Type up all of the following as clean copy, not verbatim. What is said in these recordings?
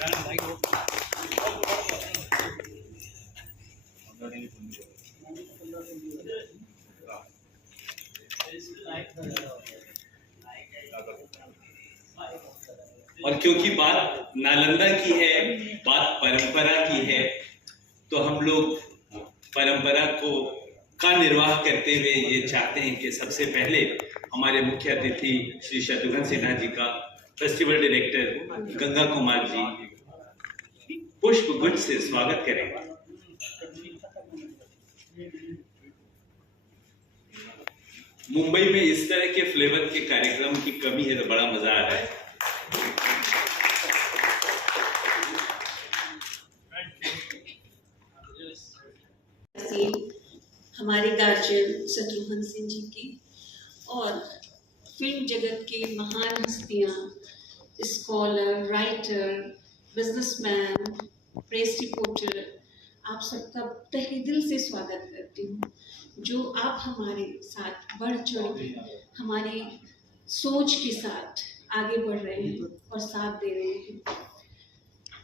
और क्योंकि बात नालंदा की है, बात परंपरा की है, तो हम लोग परंपरा का निर्वाह करते हुए ये चाहते हैं कि सबसे पहले हमारे मुख्य अतिथि श्री शत्रुघ्न सिन्हा जी का फेस्टिवल डायरेक्टर गंगा कुमार जी पुष्प गुच्छ से स्वागत करें। मुंबई में इस तरह के फ्लेवर के कार्यक्रम की कमी है, तो बड़ा मजा आ रहा है। हमारे गार्जियन शत्रुघ्न सिंह जी की और फिल्म जगत के महान हस्तियां, scholar, writer, businessman, press reporter, आप सबका तहे दिल से स्वागत करती हूँ। जो आप हमारे साथ बढ़ चढ़ के हमारी सोच के साथ आगे बढ़ रहे हैं और साथ दे रहे हैं।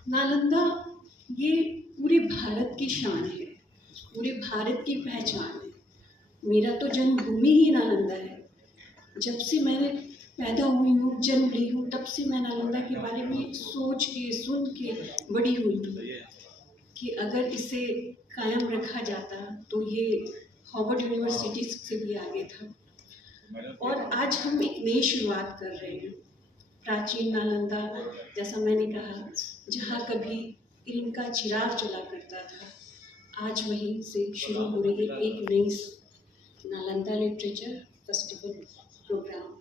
नालंदा ये पूरे भारत की शान है, पूरे भारत की पहचान है। मेरा तो जन्मभूमि ही नालंदा है। जब से मैंने पैदा हुई हूँ, जन्म ली हूँ, तब से मैं नालंदा के बारे में सोच के सुन के बड़ी हुई हूँ कि अगर इसे कायम रखा जाता तो ये हार्वर्ड यूनिवर्सिटी से भी आगे था। और आज हम एक नई शुरुआत कर रहे हैं। प्राचीन नालंदा, जैसा मैंने कहा, जहाँ कभी इल्म का चिराग जला करता था, आज वहीं से शुरू हो रही है एक नई नालंदा लिटरेचर फेस्टिवल प्रोग्राम।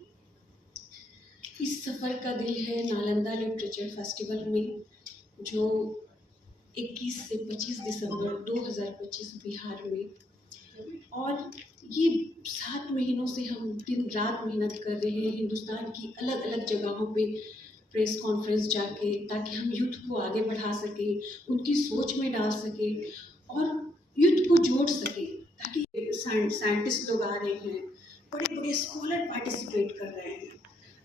इस सफ़र का दिल है नालंदा लिटरेचर फेस्टिवल में, जो 21 से 25 दिसंबर 2025 बिहार में, और ये 7 महीनों से हम दिन रात मेहनत कर रहे हैं हिंदुस्तान की अलग अलग जगहों पे प्रेस कॉन्फ्रेंस जाके, ताकि हम यूथ को आगे बढ़ा सके, उनकी सोच में डाल सके और यूथ को जोड़ सके। ताकि साइंटिस्ट लोग आ रहे हैं, बड़े बड़े स्कॉलर पार्टिसिपेट कर रहे हैं।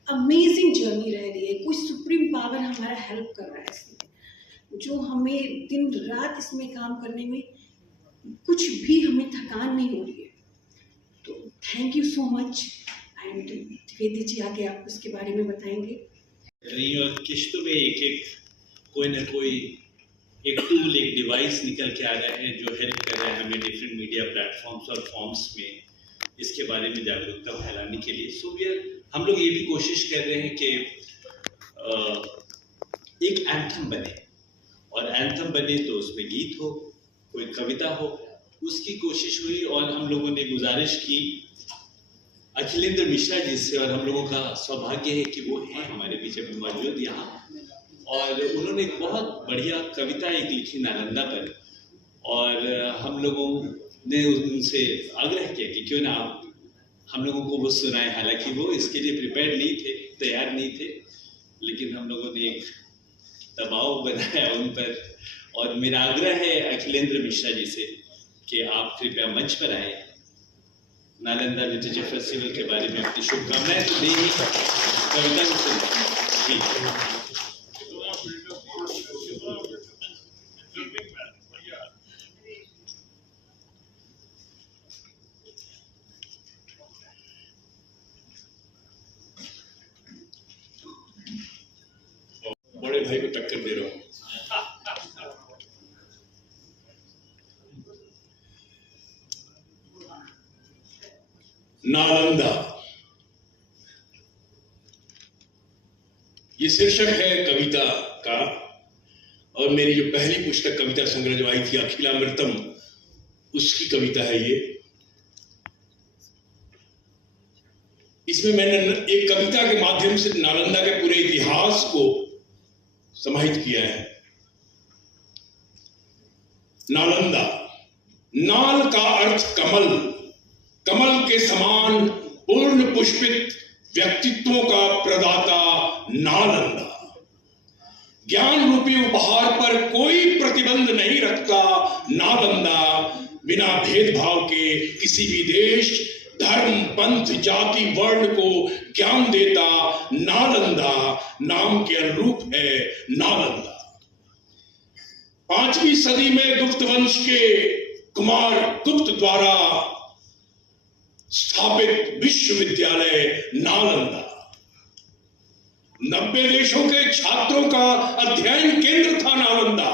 अमेजिंग जर्नी रह रही है। कोई सुप्रीम पावर हमारा हेल्प कर रहा है इसमें, जो हमें दिन रात इसमें काम करने में कुछ भी हमें थकान नहीं हो रही है। तो thank you so much. And Dwivedi ji आगे आप उसके बारे में बताएंगे। और किश्तों में एक एक कोई ना कोई एक टूल, एक डिवाइस निकल के आ रहा है जो हेल्प कर रहा है हमें डिफरेंट मीडिया प्लेटफॉर्म्स और फॉर्म्स में इसके बारे में जागरूकता फैलाने के लिए। सो हम लोग ये भी कोशिश कर रहे हैं कि एक एंथम बने, और एंथम बने तो उसमें गीत हो, कोई कविता हो, उसकी कोशिश हुई। और हम लोगों ने गुजारिश की अखिलेंद्र मिश्रा जी से, और हम लोगों का सौभाग्य है कि वो हैं हमारे बीच में मौजूद यहाँ, और उन्होंने एक बहुत बढ़िया कविता एक लिखी नालंदा पर, और हम लोगों ने उनसे आग्रह किया कि क्यों ना आप हम लोगों को वो सुनाए। हालांकि वो इसके लिए प्रिपेयर्ड नहीं थे, तैयार नहीं थे, लेकिन हम लोगों ने एक दबाव बनाया उन पर। और मेरा आग्रह है अखिलेंद्र मिश्रा जी से कि आप कृपया मंच पर आए, नालंदा लिटरेचर फेस्टिवल के बारे में अपनी शुभकामनाएं तो दी ही, कविता सुन। बड़े भाई को टक्कर दे रहा हूं। नालंदा, ये शीर्षक है कविता का, और मेरी जो पहली पुस्तक कविता संग्रह जो आई थी अखिलामृतम, उसकी कविता है ये। इसमें मैंने एक कविता के माध्यम से नालंदा के पूरे इतिहास को समाहित किया है। नालंदा, नाल का अर्थ कमल, कमल के समान पूर्ण पुष्पित व्यक्तित्वों का प्रदाता नालंदा। ज्ञान रूपी उपहार पर कोई प्रतिबंध नहीं रखता नालंदा, बिना भेदभाव के किसी भी देश, धर्म, पंथ, जाति, वर्ण को ज्ञान देता नालंदा, नाम के अनुरूप है नालंदा। 5वीं सदी में गुप्त वंश के कुमार गुप्त द्वारा स्थापित विश्वविद्यालय नालंदा 90 देशों के छात्रों का अध्ययन केंद्र था। नालंदा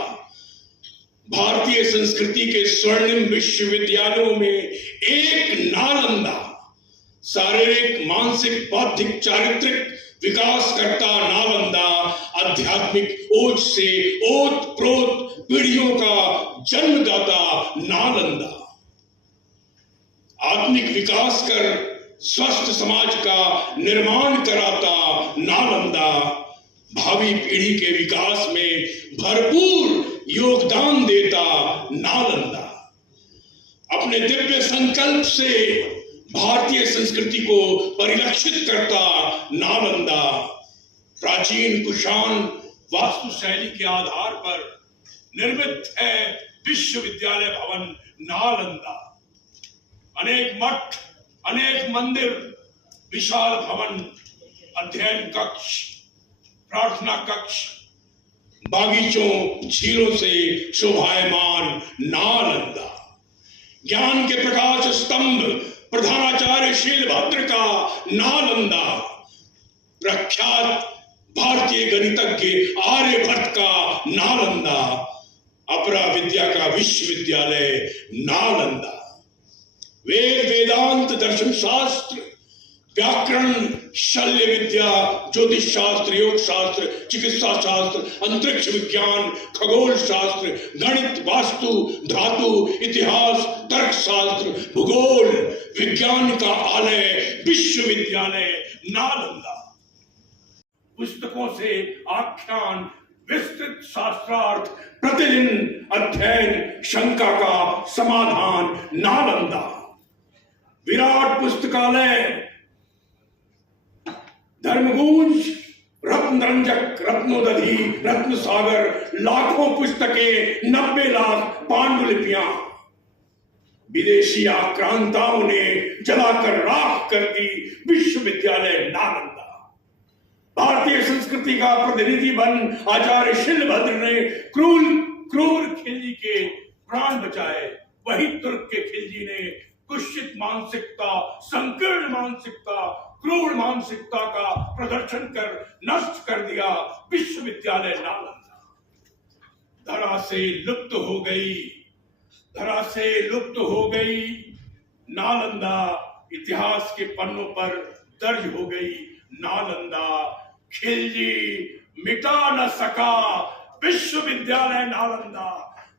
भारतीय संस्कृति के स्वर्णिम विश्वविद्यालयों में एक नालंदा शारीरिक, मानसिक, बौद्धिक, चारित्रिक विकास करता नालंदा आध्यात्मिक ओज से ओत प्रोत पीढ़ियों का जन्मदाता नालंदा आत्मिक विकास कर स्वस्थ समाज का निर्माण कराता नालंदा भावी पीढ़ी के विकास में भरपूर योगदान देता नालंदा अपने दिव्य संकल्प से भारतीय संस्कृति को परिलक्षित करता नालंदा प्राचीन कुषाण वास्तुशैली के आधार पर निर्मित है विश्वविद्यालय भवन नालंदा। अनेक मठ, अनेक मंदिर, विशाल भवन, अध्ययन कक्ष, प्रार्थना कक्ष, बागीचों, झीलों से शोभायमान नालंदा ज्ञान के प्रकाश स्तंभ प्रधानाचार्य शीलभद्र का नालंदा प्रख्यात भारतीय गणितज्ञ आर्यभट्ट का नालंदा अपरा विद्या का विश्वविद्यालय नालंदा वेद वेदांत दर्शन शास्त्र व्याकरण शल्य विद्या ज्योतिष शास्त्र योग शास्त्र चिकित्सा शास्त्र अंतरिक्ष विज्ञान खगोल शास्त्र गणित वास्तु धातु इतिहास तर्क शास्त्र भूगोल विज्ञान का आलय विश्वविद्यालय नालंदा पुस्तकों से आख्यान विस्तृत शास्त्रार्थ प्रतिदिन अध्ययन शंका का समाधान नालंदा विराट पुस्तकालय धर्मगूंज रत्नरंजक रत्नोदधि रत्न सागर लाखों पुस्तकें 90 लाख पांडुलिपियां विदेशी आक्रांताओं ने जलाकर राख कर दी विश्वविद्यालय नालंदा भारतीय संस्कृति का प्रतिनिधि बन आचार्य शीलभद्र ने क्रूर खिलजी के प्राण बचाए वही तुर्क के खिलजी ने कुत्सित मानसिकता संकीर्ण मानसिकता क्रूर मानसिकता का प्रदर्शन कर नष्ट कर दिया विश्वविद्यालय नालंदा धरा से लुप्त हो गई नालंदा इतिहास के पन्नों पर दर्ज हो गई नालंदा खिलजी मिटा न सका विश्वविद्यालय नालंदा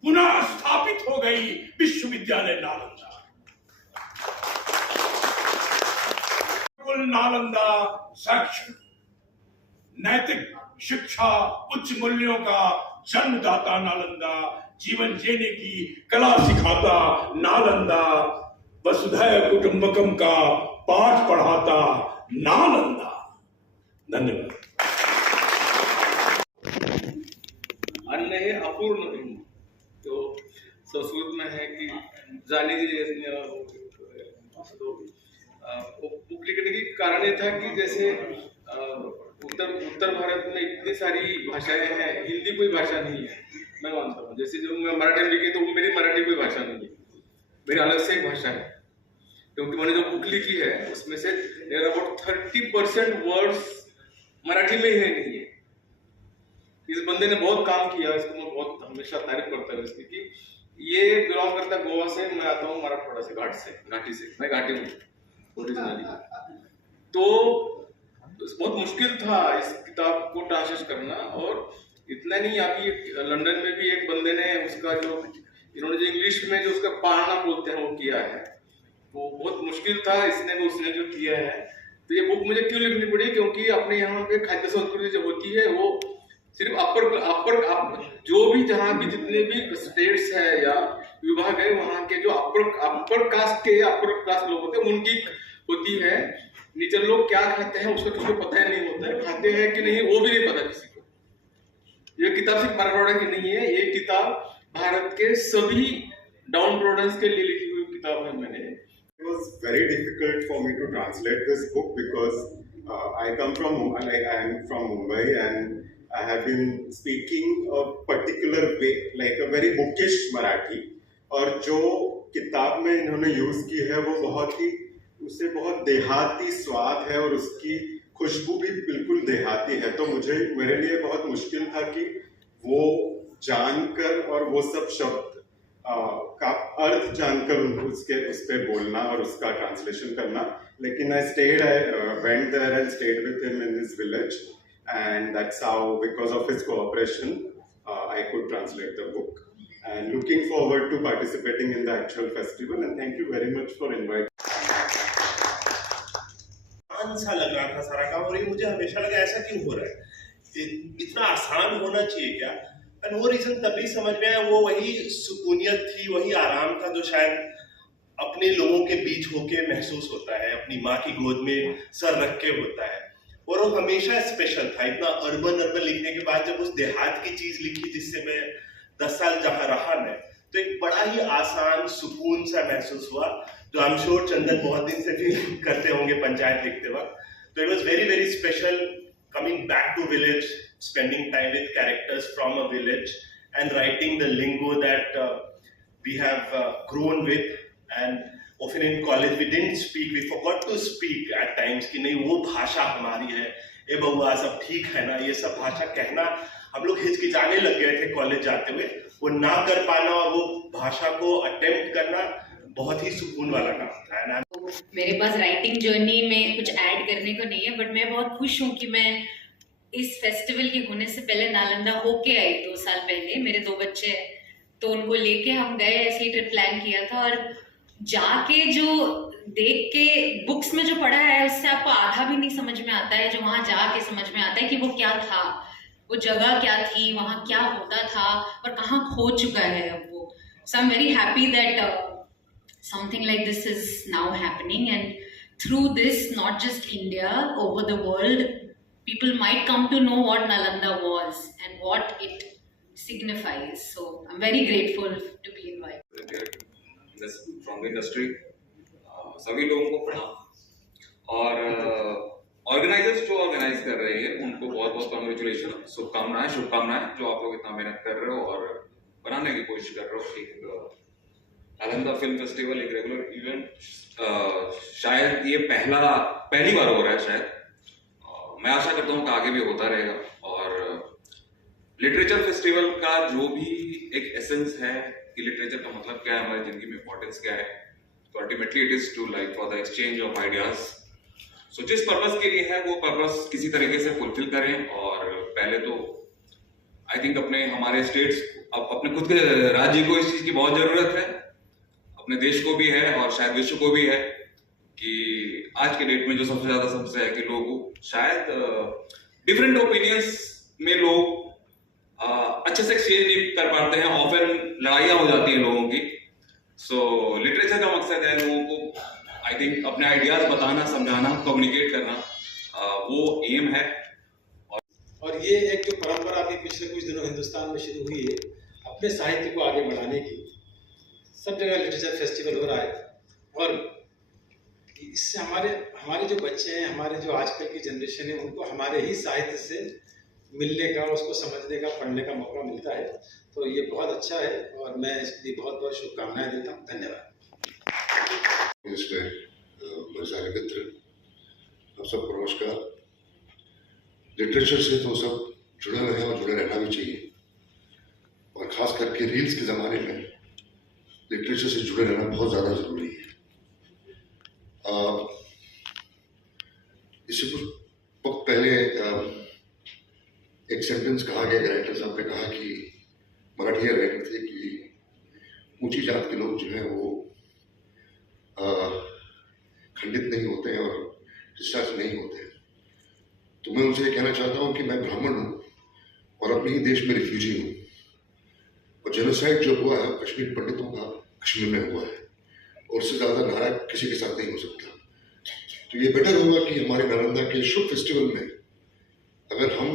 पुनः स्थापित हो गई विश्वविद्यालय नालंदा नालंदा शैक्षणिक नैतिक शिक्षा उच्च मूल्यों का जन्मदाता नालंदा जीवन जीने की कला सिखाता नालंदा वसुधैव कुटुंबकम का पाठ पढ़ाता नालंदा। धन्यवाद। अन्न है अपूर्ण नहीं तो संस्कृत में है कि जाने पुकली करने की कारण ये था कि जैसे उत्तर भारत में इतनी सारी भाषाएं हैं हिंदी कोई भाषा नहीं है मैं मानता हूँ जैसे जो मैं मराठी में लिखी तो मेरी मराठी कोई भाषा नहीं है मेरी अलग से एक भाषा है क्योंकि मैंने जो पुकली की है उसमें से अबाउट 30% वर्ड्स मराठी में ही नहीं है। इस बंदे ने बहुत काम किया इसको मैं बहुत हमेशा तारीफ करता हूँ इसकी कि ये बिलोंग करता है गोवा से मैं आता हूँ मराठवाड़ा से घाटी से मैं घाटी हूँ ओरिजिनली तो बहुत मुश्किल था इस किताब को ट्रांसलेट करना और इतना नहीं अभी लंदन में भी एक बंदे ने उसका जो इन्होंने जो इंग्लिश में जो उसका पढ़ना बोलते हैं वो किया है वो बहुत मुश्किल था उसने जो किया है तो ये बुक मुझे क्यों लिखनी पड़ी क्योंकि अपने यहाँ पे खाद्य संस्कृति जो होती है वो सिर्फ अपर जो भी जहाँ भी जितने भी स्टेट्स है या विभाग है वहाँ के जो अपर कास्ट लोग होते हैं उनकी होती है नीचे लोग क्या खाते हैं उसका किसी को पता ही नहीं होता है खाते हैं कि नहीं वो भी नहीं पता किसी को। ये किताब सिर्फ मराठवाड़ा की नहीं है ये किताब भारत के सभी डाउन प्रोडक्ट्स के लिए लिखी हुई किताब है मैंने। It was very difficult for me to translate this book because I am from Mumbai and I have been speaking a particular way, like a very bookish Marathi. और जो किताब में इन्होंने यूज की है वो बहुत ही, उसे बहुत देहाती स्वाद है और उसकी खुशबू भी बिल्कुल देहाती है. तो मेरे लिए बहुत मुश्किल था कि वो जानकर और वो सब शब्द का अर्थ जानकर उस पे बोलना और उसका ट्रांसलेशन करना. लेकिन I went there and stayed with him in his village, and that's how, because of his cooperation, I could translate the book. And looking forward to participating in the actual festival, and thank you very much for inviting. आसान सा लग रहा था सारा काम, और ये मुझे हमेशा लगा ऐसा क्यों हो रहा है, इतना आसान होना चाहिए क्या. एंड वो रीजन तभी समझ में आया, वो वही सुकूनियत थी, वही आराम था जो शायद अपने लोगों के बीच होके महसूस होता है, अपनी माँ की गोद में सर रख के होता है. और वो हमेशा स्पेशल था. इतना अर्बन लिखने के बाद जब उस देहात की चीज लिखी जिससे मैं 10 साल जहाँ रहा मैं, तो एक बड़ा ही आसान सुकून सा महसूस हुआ, जो आई एम श्योर चंदन बहुत दिन से फील करते होंगे पंचायत लिखते वक्त. तो it was very very special coming back to village, spending time with characters from a village and writing the lingo that we have grown with. And often in college we didn't speak, we forgot to speak at times कि नहीं वो भाषा हमारी है, ए बउआ सब ठीक है ना, ये सब भाषा कहना हम लोग हिचकिचाने लग गए थे कॉलेज जाते हुए. वो ना कर पाना और वो भाषा को अटेम्प्ट करना बहुत ही सुकून वाला काम था. मेरे पास राइटिंग जर्नी में कुछ ऐड करने को नहीं है, बट मैं बहुत खुश हूँ कि मैं इस फेस्टिवल के होने से पहले नालंदा होके आई 2 साल पहले. मेरे 2 बच्चे हैं तो उनको लेके हम गए, ऐसे ही ट्रिप प्लान किया था. और जाके जो देख के बुक्स में जो पढ़ा है उससे आपको आधा भी नहीं समझ में आता है, जो वहाँ जाके समझ में आता है कि वो क्या था, वो जगह क्या थी, वहाँ क्या होता था और कहाँ खो चुका है अब वो. So I am very happy that something like this is now happening, and through this not just India, over the world people might come to know what Nalanda was and what it signifies. So I'm very grateful to be invited. From the industry, सभी लोगों को प्रणाम, और organisers जो organise कर रहे हैं उनको बहुत बहुत कांग्रेचुलेशन, शुभकामनाएं जो आप लोग इतना मेहनत कर रहे हो और बनाने की कोशिश कर रहे हो. एक नालंदा फिल्म फेस्टिवल, एक रेगुलर इवेंट, शायद ये पहली बार हो रहा है शायद. मैं आशा करता हूँ कि आगे भी होता रहेगा. और लिटरेचर फेस्टिवल का जो भी एक एसेंस है कि लिटरेचर का मतलब क्या है, हमारी जिंदगी में इंपॉर्टेंस क्या है, तो ultimately it is to like for the exchange of ideas. So जिस पर्पस के लिए है वो पर्पस किसी तरीके से फुलफिल करें. और पहले तो आई थिंक हमारे स्टेट्स, अपने खुद के राज्य को इस चीज की बहुत जरूरत है, अपने देश को भी है और शायद विश्व को भी है, कि आज के डेट में जो सबसे ज्यादा समस्या है कि लोग शायद डिफरेंट ओपिनियंस में लोग अच्छे से एक्सचेंज नहीं कर पाते हैं, ऑफन लड़ाइयाँ हो जाती हैं लोगों की. सो लिटरेचर का मकसद है लोगों को आई थिंक अपने आइडियाज बताना, समझाना, कम्युनिकेट करना, वो एम है. और ये एक जो परंपरा अभी पिछले कुछ दिनों हिंदुस्तान में शुरू हुई है अपने साहित्य को आगे बढ़ाने की, सब जगह लिटरेचर फेस्टिवल हो रहा है. और इससे हमारे जो बच्चे हैं, हमारे जो आजकल की जनरेशन है, उनको हमारे ही साहित्य से मिलने का, उसको समझने का, पढ़ने का मौका मिलता है. तो ये बहुत अच्छा है और मैं इसके लिए बहुत बहुत शुभकामनाएं देता हूँ. धन्यवाद. मेरे सारे मित्र, आप सबको नमस्कार. लिटरेचर से तो सब जुड़े रहे और जुड़े रहना भी चाहिए, और खास करके रील्स के ज़माने में लिटरेचर से जुड़े रहना बहुत ज़्यादा ज़रूरी है. इससे कुछ वक्त पहले एक सेंटेंस कहा गया, राइटर साहब ने कहा कि मराठी राइटर थे कि ऊंची जात के लोग जो हैं वो खंडित नहीं होते हैं और डिस्चार्ज नहीं होते हैं. तो मैं उनसे ये कहना चाहता हूँ कि मैं ब्राह्मण हूँ और अपने ही देश में रिफ्यूजी हूँ, और जेनोसाइड जो हुआ है कश्मीर पंडितों का कश्मीर में हुआ है, और उससे ज़्यादा नाराज किसी के साथ नहीं हो सकता. तो ये बेटर होगा कि हमारे नालंदा के शुभ फेस्टिवल में अगर हम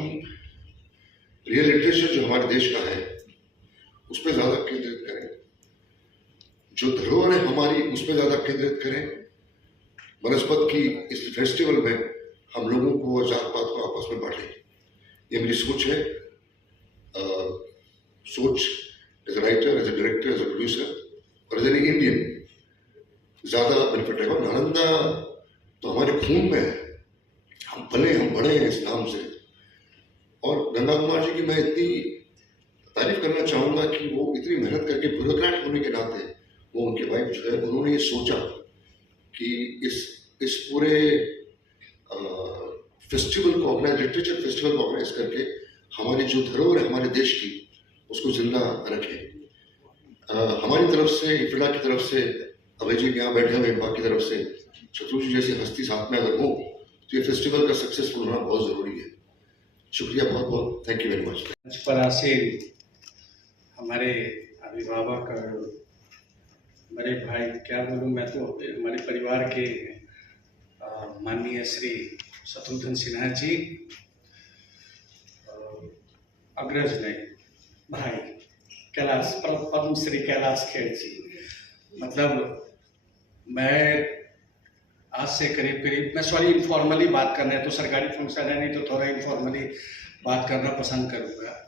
रियल लिटरेचर जो हमारे देश का है उस पर ज़्यादा केंद्रित करें, जो धरोहर है हमारी उस पर ज़्यादा केंद्रित करें, बनस्पत की इस फेस्टिवल में हम लोगों को, जात पात को आपस में बांटें. ये मेरी सोच है, सोच as a writer, as a director, as a producer और एज एन इंडियन ज़्यादा बेनिफिट रहेगा। नालंदा तो हमारे खून में है, हम पले हम बड़े हैं इस नाम से। और गंगा कुमार जी की मैं इतनी तारीफ करना चाहूँगा कि वो इतनी मेहनत करके ब्यूरोक्रेट होने के नाते वो उनके वाइफ जो है उन्होंने ये सोचा कि इस पूरे फेस्टिवल को ऑर्गेनाइज, लिटरेचर फेस्टिवल को ऑर्गेनाइज करके हमारी जो धरोहर है हमारे देश की उसको जिंदा रखें। हमारी तरफ से, इफ्ला की तरफ से, अभय जी यहाँ बैठे हुए, बाकी तरफ से शत्रु जी जैसी हस्ती साथ में अगर हो तो ये फेस्टिवल का सक्सेसफुल होना बहुत ज़रूरी है। शुक्रिया, बहुत बहुत थैंक यू वेरी मच। मंच पर आसीन हमारे अभिभावक और बड़े भाई, क्या बोलूँ मैं, तो हमारे परिवार के माननीय श्री शत्रुघ्न सिन्हा जी, अग्रज नहीं भाई कैलाश, पद्मश्री कैलाश खेर जी। मतलब मैं आज से करीब मैं सॉरी इनफॉर्मली बात करना है, तो सरकारी फंक्शन है, नहीं तो थोड़ा इनफॉर्मली बात करना पसंद करूँगा।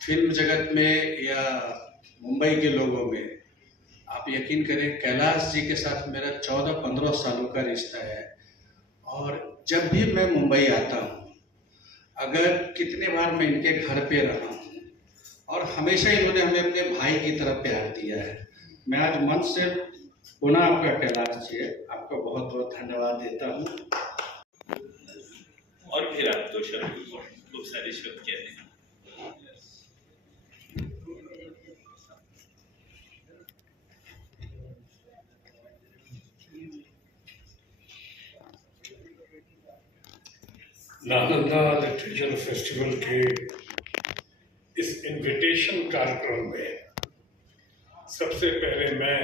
फिल्म जगत में या मुंबई के लोगों में आप यकीन करें, कैलाश जी के साथ मेरा 14-15 सालों का रिश्ता है। और जब भी मैं मुंबई आता हूँ, अगर कितने बार मैं इनके घर पे रहा हूँ, और हमेशा इन्होंने हमें अपने भाई की तरफ प्यार दिया है। मैं आज मन से पुनः आपका कैलाश जी आपका बहुत बहुत धन्यवाद देता हूँ। और फिर आप तो शब्द खूब सारे शब्द कहते हैं। नालंदा लिटरेचर फेस्टिवल के इस इनविटेशन कार्यक्रम में सबसे पहले मैं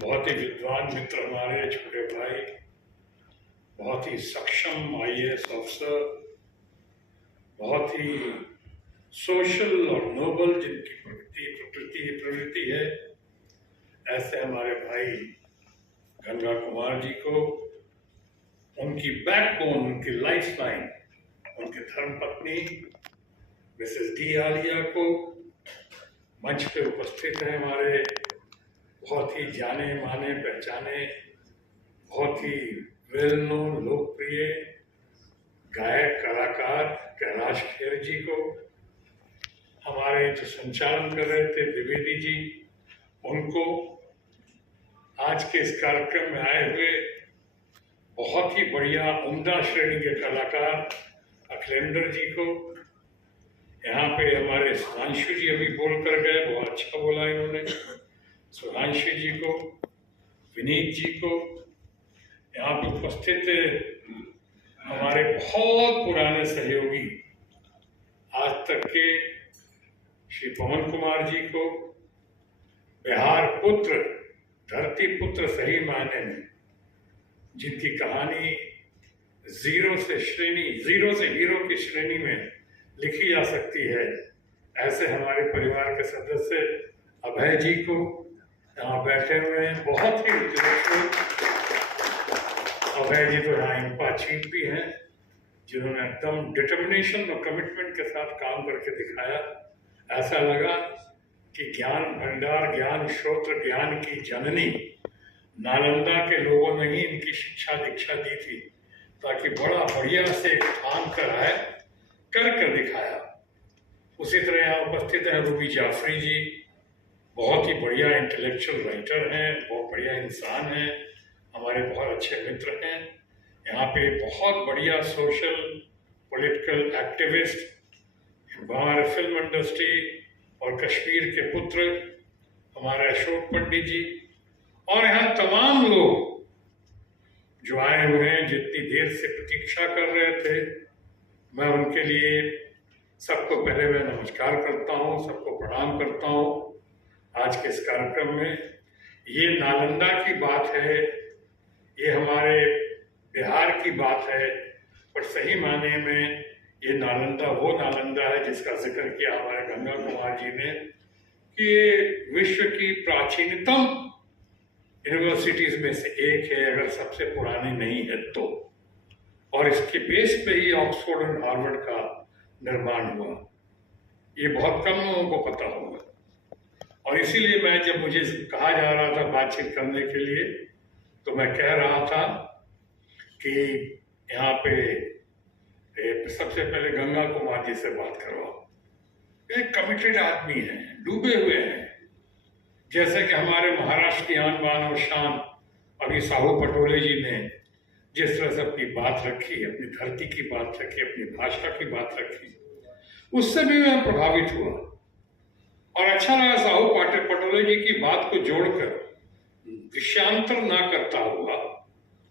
बहुत ही विद्वान मित्र, हमारे छोटे भाई, बहुत ही सक्षम IAS ऑफिसर, बहुत ही सोशल और नोबल जिनकी प्रवृत्ति है, ऐसे हमारे भाई गंगा कुमार जी को, उनकी बैकबोन, उनकी लाइफलाइन, उनकी धर्मपत्नी मिसेस डी आलिया को, मंच पे उपस्थित हैं हमारे बहुत ही जाने माने पहचाने, बहुत ही वेल नोन लोकप्रिय गायक कलाकार कैलाश खेर जी को, हमारे जो संचालन कर रहे थे द्विवेदी जी, उनको, आज के इस कार्यक्रम में आए हुए बहुत ही बढ़िया उम्दा श्रेणी के कलाकार अखिलेंद्र जी को, यहाँ पे हमारे सुधांशु जी अभी बोल कर गए, बहुत अच्छा बोला इन्होंने, सुधांशु जी को, विनीत जी को, यहाँ पे उपस्थित हमारे बहुत पुराने सहयोगी आज तक के श्री पवन कुमार जी को, बिहार पुत्र, धरती पुत्र सही मायने में, जिनकी कहानी जीरो से हीरो की श्रेणी में लिखी जा सकती है, ऐसे हमारे परिवार के सदस्य अभय जी को यहाँ बैठे हुए हैं, बहुत ही इंटेलेक्चुअल। अभय जी तो यहाँ इंपाचीट भी हैं, जिन्होंने एकदम डिटर्मिनेशन और कमिटमेंट के साथ काम करके दिखाया। ऐसा लगा कि ज्ञान भंडार, ज्ञान श्रोत्र, ज्ञान की जननी नालंदा के लोगों ने ही इनकी शिक्षा दीक्षा दी थी, ताकि बड़ा बढ़िया से काम कर दिखाया। उसी तरह यहाँ उपस्थित हैं रूबी जाफरी जी, बहुत ही बढ़िया इंटेलेक्चुअल राइटर हैं, बहुत बढ़िया इंसान हैं, हमारे बहुत अच्छे मित्र हैं। यहाँ पे बहुत बढ़िया सोशल पॉलिटिकल एक्टिविस्ट, हमारे फिल्म इंडस्ट्री और कश्मीर के पुत्र हमारे अशोक पंडित जी, और यहाँ तमाम लोग जो आए हुए हैं, जितनी देर से प्रतीक्षा कर रहे थे, मैं उनके लिए सबको पहले मैं नमस्कार करता हूँ, सबको प्रणाम करता हूँ। आज के इस कार्यक्रम में ये नालंदा की बात है, ये हमारे बिहार की बात है, पर सही माने में ये नालंदा वो नालंदा है जिसका जिक्र किया हमारे गंगा कुमार जी ने, कि ये विश्व की प्राचीनतम यूनिवर्सिटीज में से एक है, अगर सबसे पुरानी नहीं है तो। और इसके बेस पे ही ऑक्सफोर्ड और हार्वर्ड का निर्माण हुआ। ये बहुत कम लोगों को पता होगा। और इसीलिए मैं, जब मुझे कहा जा रहा था बातचीत करने के लिए, तो मैं कह रहा था कि यहाँ पे सबसे पहले गंगा कुमार जी से बात करवाओ। एक कमिटेड आदमी है, डूबे हुए हैं। जैसे कि हमारे महाराष्ट्र की आन बान और शान अभी साहू पटोले जी ने जिस तरह से अपनी बात रखी, अपनी धरती की बात रखी, अपनी भाषा की बात रखी, उससे भी मैं प्रभावित हुआ और अच्छा लगा। साहू पटोले जी की बात को जोड़कर विषयांतर ना करता हुआ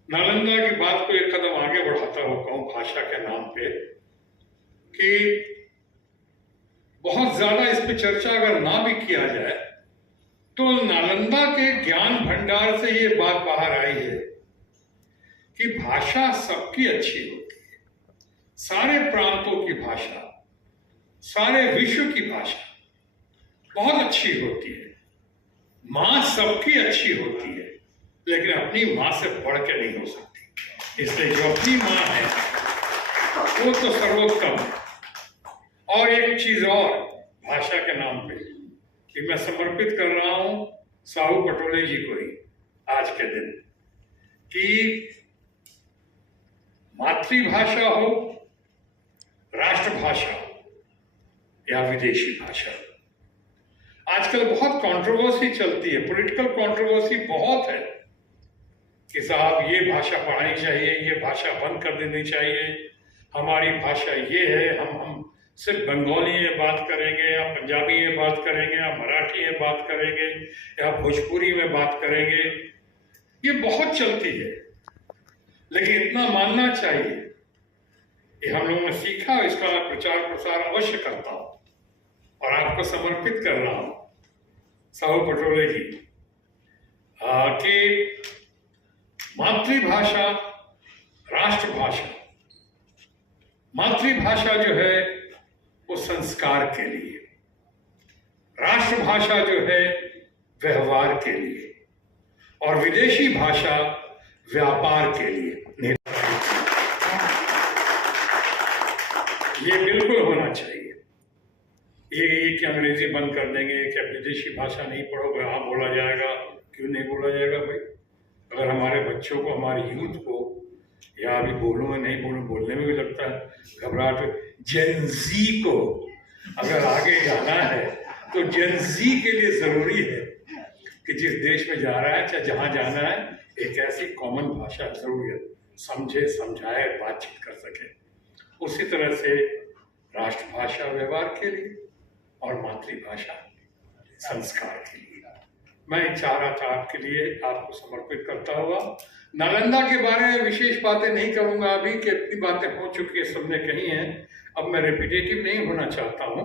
नालंदा की बात को एक कदम आगे बढ़ाता हुआ कहूं भाषा के नाम पे, कि बहुत ज्यादा इस पे चर्चा अगर ना भी किया जाए तो नालंदा के ज्ञान भंडार से ये बात बाहर आई है कि भाषा सबकी अच्छी होती है। सारे प्रांतों की भाषा, सारे विश्व की भाषा बहुत अच्छी होती है। माँ सबकी अच्छी होती है, लेकिन अपनी माँ से बढ़ के नहीं हो सकती। इसलिए जो अपनी माँ है वो तो सर्वोत्तम है। और एक चीज और भाषा के नाम पे कि मैं समर्पित कर रहा हूं साहू पटोले जी को ही आज के दिन, कि मातृभाषा हो, राष्ट्रभाषा हो या विदेशी भाषा, आजकल बहुत कंट्रोवर्सी चलती है, पॉलिटिकल कंट्रोवर्सी बहुत है कि साहब ये भाषा पढ़ानी चाहिए, ये भाषा बंद कर देनी चाहिए, हमारी भाषा ये है, हम सिर्फ बंगाली में बात करेंगे या पंजाबी में बात करेंगे या मराठी में बात करेंगे या भोजपुरी में बात करेंगे। ये बहुत चलती है, लेकिन इतना मानना चाहिए कि हम लोगों ने सीखा, इसका प्रचार प्रसार अवश्य करता हूं और आपको समर्पित कर रहा हूं साहू पटोले जी कि मातृभाषा, राष्ट्रभाषा, मातृभाषा जो है वो संस्कार के लिए, राष्ट्रभाषा जो है व्यवहार के लिए और विदेशी भाषा व्यापार के लिए। ये बिल्कुल होना चाहिए। ये कि अंग्रेजी बंद कर देंगे, क्या विदेशी भाषा नहीं पढ़ोगे, हाँ बोला जाएगा, क्यों नहीं बोला जाएगा भाई? अगर हमारे बच्चों को, हमारे यूथ को, या अभी बोलूँ नहीं बोलूँ, बोलने में भी लगता है घबराहट, जेन ज़ी को अगर आगे जाना है तो जेन ज़ी के लिए जरूरी है कि जिस देश में जा रहा है, चाहे जहाँ जाना है, एक ऐसी कॉमन भाषा जरूरी है, समझे, समझाए, बातचीत कर सके। उसी तरह से राष्ट्रभाषा व्यवहार के लिए और मातृभाषा संस्कार के लिए। मैं चाह रहा था आपके लिए, आपको समर्पित करता हुआ। नालंदा के बारे में विशेष बातें नहीं करूंगा अभी, कि इतनी बातें हो चुकी है, सबने कही हैं। अब मैं रिपीटेटिव नहीं होना चाहता हूं,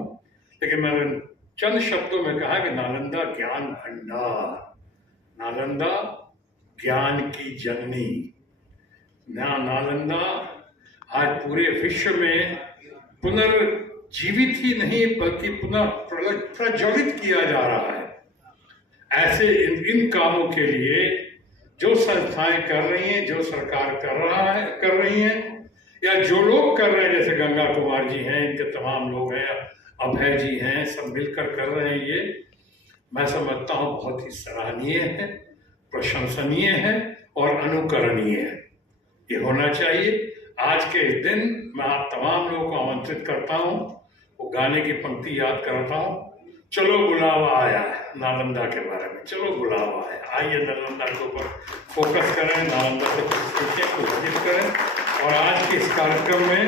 लेकिन मैंने चंद शब्दों में कहा कि नालंदा ज्ञान भंडार, नालंदा ज्ञान की जननी, नालंदा आज पूरे विश्व में पुनर्जीवित ही नहीं बल्कि पुनः प्रज्वलित किया जा रहा है। ऐसे इन कामों के लिए जो संस्थाएं कर रही हैं, जो सरकार कर रही हैं, या जो लोग कर रहे हैं, जैसे गंगा कुमार जी हैं, इनके तमाम लोग हैं, अभय जी हैं, सब मिलकर कर रहे हैं, ये मैं समझता हूँ बहुत ही सराहनीय है, प्रशंसनीय है और अनुकरणीय है। ये होना चाहिए। आज के इस दिन मैं आप तमाम लोगों को आमंत्रित करता हूँ, वो गाने की पंक्ति याद करता हूँ, चलो बुलावा आया, नालंदा के बारे में, चलो बुलावा आया, आइए नालंदा के ऊपर फोकस करें, नालंदा से कुछ सीखें, कुछ अर्जित करें। और आज के इस कार्यक्रम में,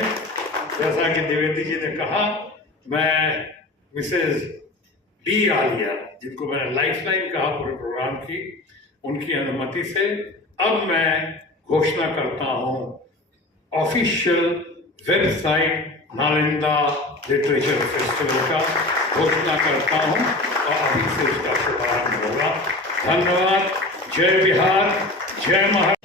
जैसा कि द्विवेदी जी ने कहा, मैं मिसेज डी आलिया, जिनको मैंने लाइफलाइन कहा पूरे प्रोग्राम की, उनकी अनुमति से अब मैं घोषणा करता हूँ official website Nalanda literature festival का घोषणा करता हूँ और अभी से इसका शुभारंभ होगा। धन्यवाद। जय बिहार, जय महाराष्ट्र।